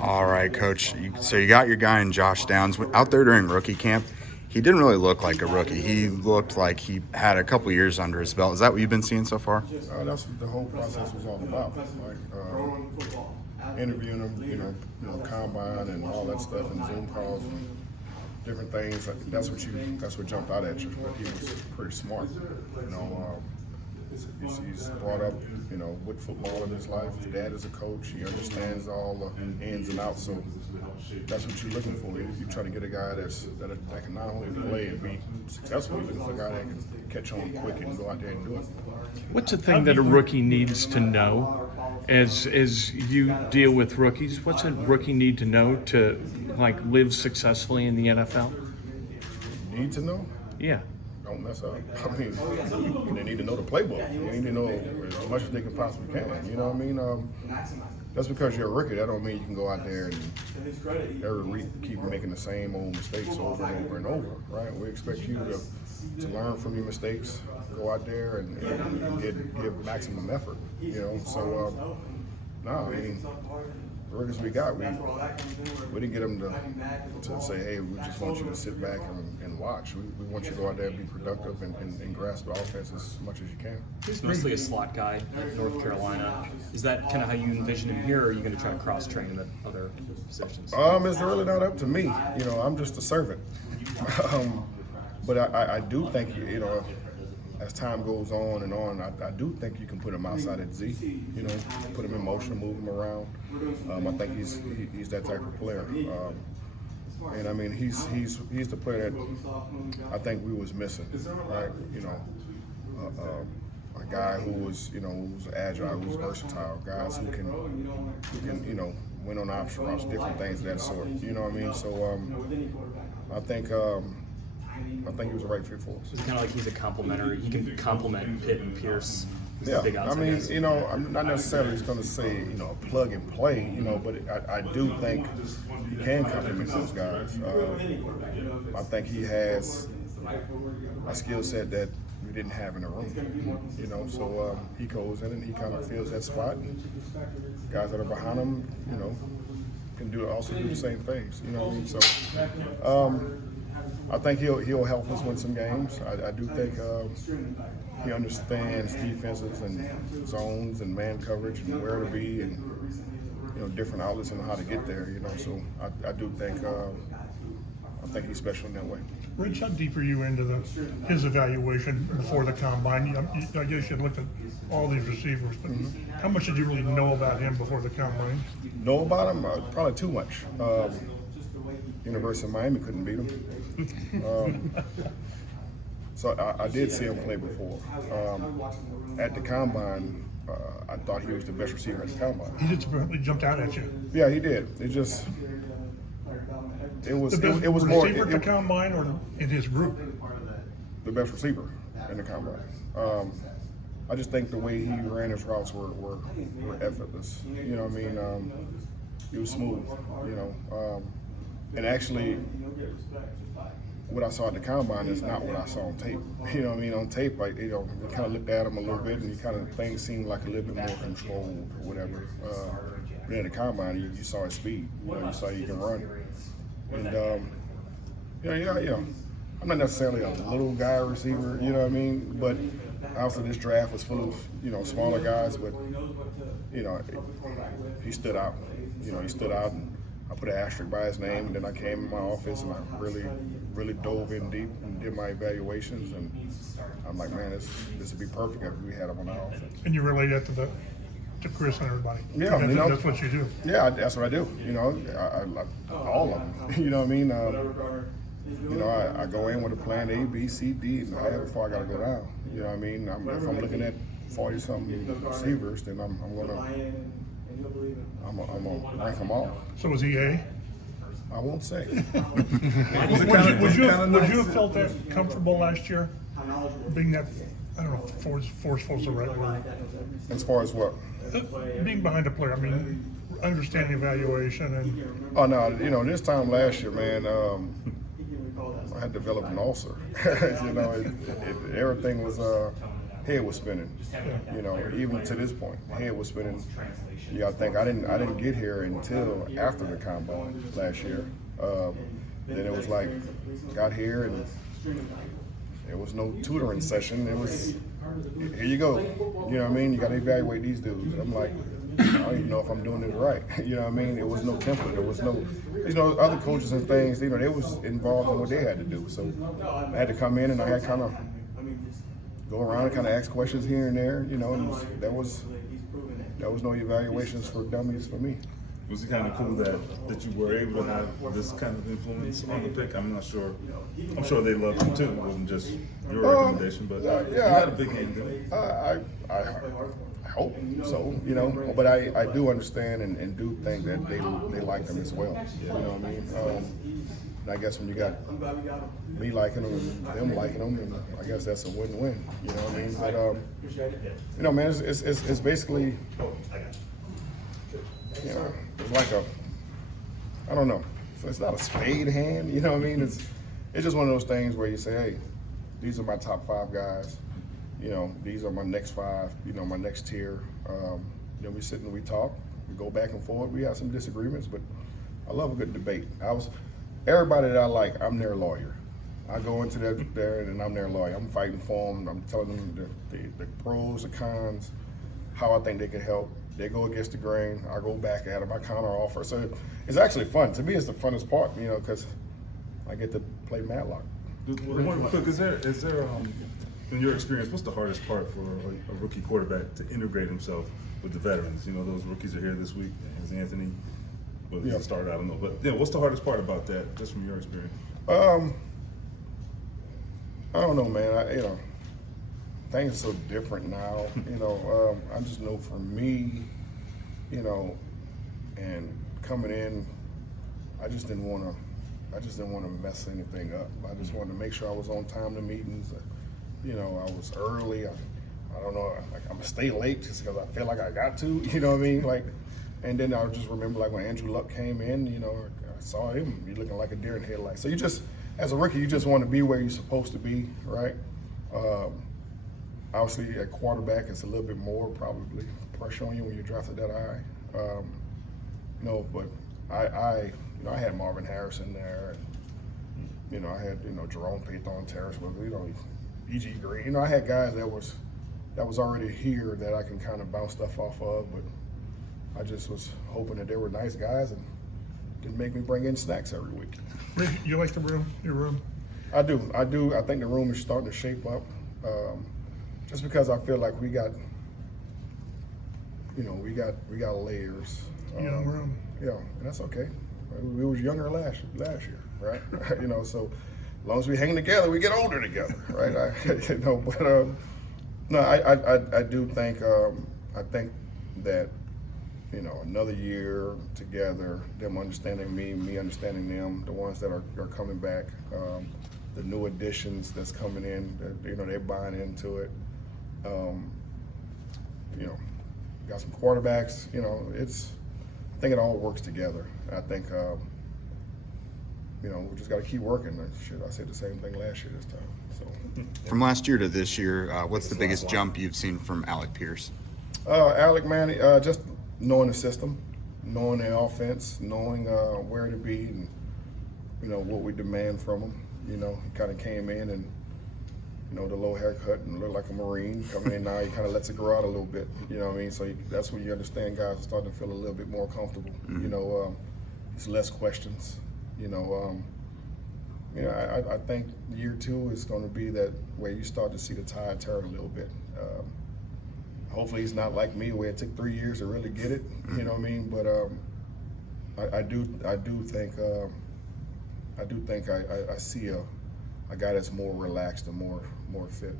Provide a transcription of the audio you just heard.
All right, Coach. So you got your guy in Josh Downs out there during rookie camp. He didn't really look like a rookie. He looked like he had a couple years under his belt. Is that what you've been seeing so far? That's what the whole process was all about. Interviewing him, combine and all that stuff, and Zoom calls and different things. That's what jumped out at you. But he was pretty smart. He's brought up, with football in his life. His dad is a coach. He understands all the ins and outs. So that's what you're looking for. You try to get a guy that can not only play and be successful, you're looking for a guy that can catch on quick and go out there and do it. What's the thing that a rookie needs to know as you deal with rookies? What's a rookie need to know to live successfully in the NFL? Need to know? Yeah. Don't mess up. I mean, they need to know the playbook. They need to know as much as they can possibly can. You know what I mean? That's because you're a rookie. That don't mean you can go out there and every week keep making the same old mistakes over and over and over, right? We expect you to learn from your mistakes, go out there and give maximum effort. So I mean, the rookies we got, we didn't get them to say, hey, we just want you to sit back and watch. We want you to go out there and be productive and grasp the offense as much as you can. He's mostly a slot guy in North Carolina. Is that kind of how you envision him here, or are you going to try to cross-train him at other positions? It's really not up to me. I'm just a servant. But I do think, as time goes on and on, I do think you can put him outside at Z. Put him in motion, move him around. I think he's that type of player. And I mean, he's the player that I think we was missing, right? A guy who was agile, who was versatile, guys who can win on option routes, different things of that sort. You know what I mean? So I think he was the right fit for us. It's kind of like he's a complementary. He can complement Pitt and Pierce. Yeah, I mean, I'm not necessarily going to say, plug and play, but I do think he can complement those guys. I think he has a skill set that we didn't have in the room, so he goes in and he kind of fills that spot. And guys that are behind him, can also do the same things, you know what I mean? So I think he'll help us win some games. I do think he understands defenses and zones and man coverage and where to be and different outlets and how to get there. So I do think I think he's special in that way. Rich, how deep are you into his evaluation before the combine? I guess you looked at all these receivers, but how much did you really know about him before the combine? Know about him? Probably too much. University of Miami couldn't beat him. So I did see him play before. At the combine, I thought he was the best receiver at the combine. He just really jumped out at you. Yeah, he did. It was The best more receiver at the combine or in his group? the best receiver in the combine. I just think the way he ran his routes were effortless. You know what I mean? It was smooth. And actually, what I saw at the combine is not what I saw on tape. You know what I mean? On tape, we kind of looked at him a little bit, and things seemed like a little bit more controlled or whatever. But in the combine, you saw his speed. You saw he can run. And I'm not necessarily a little guy receiver. You know what I mean? But also, this draft was full of smaller guys, but he stood out. He stood out, and I put an asterisk by his name, and then I came in my office and I really dove in deep and did my evaluations, and I'm like, man, this would be perfect if we had him on our offense. And you relate that to Chris and everybody. Yeah, that's what you do. Yeah, that's what I do. I all of them. You know what I mean? I go in with a plan A, B, C, D, and however far I got to go down. You know what I mean? If I'm looking at 40-something receivers, then I'm gonna rank them all. So was he A? I won't say. Would you have felt that comfortable last year, being that, I don't know if forceful is the right word? As far as what? Being behind a player, I mean, understanding evaluation and. Oh no, this time last year, man, I had developed an ulcer. Everything was head was spinning. You know, even to this point, head was spinning. Yeah, I think I didn't get here until after the combine last year. Then it was like, got here and there was no tutoring session. It was, here you go. You know what I mean? You got to evaluate these dudes. I'm like, I don't even know if I'm doing this right. You know what I mean? There was no template. There was no, other coaches and things, they was involved in what they had to do. So I had to come in and I had kind of go around and kind of ask questions here and there, and there was no evaluations for dummies for me. Was it kind of cool that you were able to have this kind of influence on the pick? I'm not sure. I'm sure they loved him too. It wasn't just your recommendation, but you had a big name, didn't you? I hope so, but I do understand and do think that they like him as well. You know what I mean? And I guess when you got me liking them and them liking them, and I guess that's a win-win. You know what I mean? But man, it's basically, it's like I don't know. It's not a spade hand. You know what I mean? It's just one of those things where you say, hey, these are my top 5 guys. These are my next 5. My next tier. We sit and we talk. We go back and forth. We have some disagreements, but I love a good debate. Everybody that I like, I'm their lawyer. I go into there and I'm their lawyer. I'm fighting for them. I'm telling them the pros, the cons, how I think they can help. They go against the grain. I go back at them. I counter offer. So it's actually fun. To me, it's the funnest part, because I get to play Matlock. Real quick, is there in your experience, what's the hardest part for a rookie quarterback to integrate himself with the veterans? Those rookies are here this week. As Anthony, well, he's a starter, I don't know. But what's the hardest part about that, just from your experience? I don't know, man. Things are so different now. I just know for me, and coming in, I just didn't want to mess anything up. I just wanted to make sure I was on time to meetings. I was early. I don't know. I'm gonna stay late just because I feel like I got to. You know what I mean? And then I just remember when Andrew Luck came in. I saw him. He looking like a deer in headlights. So you just, as a rookie, you just want to be where you're supposed to be, right? Obviously, at quarterback, it's a little bit more probably pressure on you when you're drafted that high. But I had Marvin Harrison there, and I had Jerome Payton Terrace with E.G. Green. I had guys that was already here that I can kind of bounce stuff off of, but I just was hoping that they were nice guys and didn't make me bring in snacks every week. Reggie, you like the room? Your room? I do. I think the room is starting to shape up. Just because I feel like we got layers. Young room. Yeah, and that's okay. We was younger last year, right? So as long as we hang together, we get older together, right? I do think I think that another year together, them understanding me understanding them, the ones that are coming back, the new additions that's coming in, they're buying into it. Got some quarterbacks. I think it all works together. I think we just got to keep working. I said the same thing last year this time. So From last year to this year, what's the biggest jump you've seen from Alec Pierce? Alec, man, just knowing the system, knowing the offense, knowing where to be, and what we demand from him. He kind of came in and the low haircut and looked like a Marine. Coming in now, he kind of lets it grow out a little bit. You know what I mean? So that's when you understand guys are starting to feel a little bit more comfortable. Mm-hmm. It's less questions. I think year 2 is going to be that where you start to see the tide turn a little bit. Hopefully he's not like me where it took 3 years to really get it. You know what I mean? But I do think I see a guy that's more relaxed and more fit.